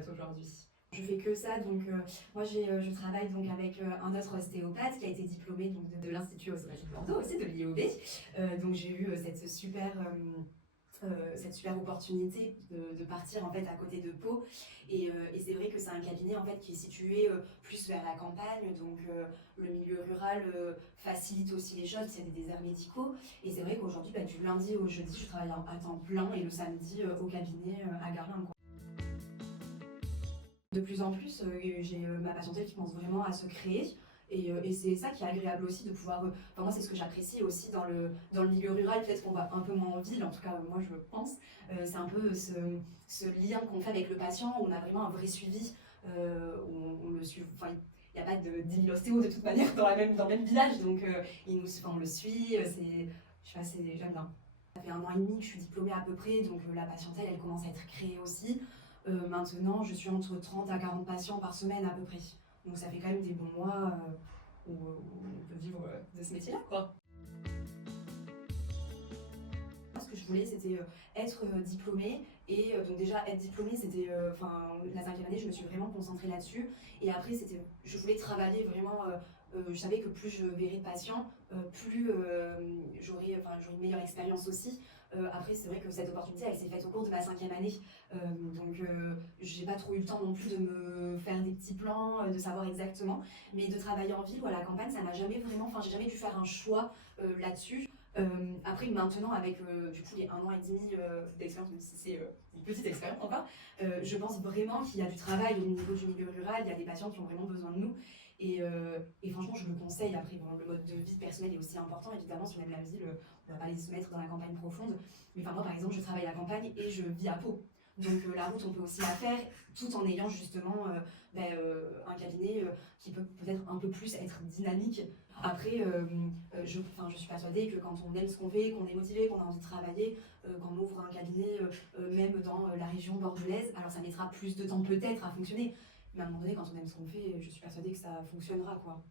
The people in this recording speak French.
fait aujourd'hui? Je fais que ça, donc moi je travaille donc avec un autre ostéopathe qui a été diplômé donc, de l'Institut ostéopathique de Bordeaux, aussi de l'IOB. Donc j'ai eu cette super opportunité de partir en fait à côté de Pau et c'est vrai que c'est un cabinet en fait qui est situé plus vers la campagne, donc le milieu rural facilite aussi les choses, c'est des déserts médicaux et c'est vrai qu'aujourd'hui du lundi au jeudi je travaille à temps plein et le samedi au cabinet à Garlin, quoi. De plus en plus, j'ai ma patientèle qui commence vraiment à se créer et c'est ça qui est agréable aussi de pouvoir, enfin moi c'est ce que j'apprécie aussi dans le milieu rural, peut-être qu'on va un peu moins en ville, en tout cas moi je pense, c'est un peu ce lien qu'on fait avec le patient, où on a vraiment un vrai suivi, où on le suit, enfin il n'y a pas de 10 000 ostéos de toute manière dans le même village, donc on le suit, je sais pas, j'aime bien. Ça fait 1 an et demi que je suis diplômée à peu près, donc la patientèle elle commence à être créée aussi. Maintenant, je suis entre 30 à 40 patients par semaine à peu près. Donc ça fait quand même des bons mois où on peut vivre de ce métier-là, quoi. Ce que je voulais, c'était être diplômée. Et donc déjà, être diplômée, c'était... la 5e année, je me suis vraiment concentrée là-dessus. Et après, je voulais travailler vraiment... je savais que plus je verrais de patients, plus j'aurais une meilleure expérience aussi. Après, c'est vrai que cette opportunité, elle s'est faite au cours de ma 5e année. Donc, j'ai pas trop eu le temps non plus de me faire des petits plans, de savoir exactement. Mais de travailler en ville ou à la campagne, ça m'a jamais vraiment... Enfin, j'ai jamais dû faire un choix là-dessus. Après, maintenant, avec du coup les 1 an et demi d'expérience, même si c'est une petite expérience encore, je pense vraiment qu'il y a du travail au niveau du milieu rural, il y a des patients qui ont vraiment besoin de nous. Et franchement, je le conseille. Après, bon, le mode de vie personnel est aussi important. Évidemment, si on aime la ville, on va pas les se mettre dans la campagne profonde. Mais enfin, moi, par exemple, je travaille à la campagne et je vis à Pau. Donc la route, on peut aussi la faire tout en ayant justement un cabinet qui peut peut-être un peu plus être dynamique. Après, je suis persuadée que quand on aime ce qu'on fait, qu'on est motivé, qu'on a envie de travailler, quand on ouvre un cabinet, même dans la région bordelaise, alors ça mettra plus de temps peut-être à fonctionner. Mais à un moment donné, quand on aime ce qu'on fait, je suis persuadée que ça fonctionnera, quoi.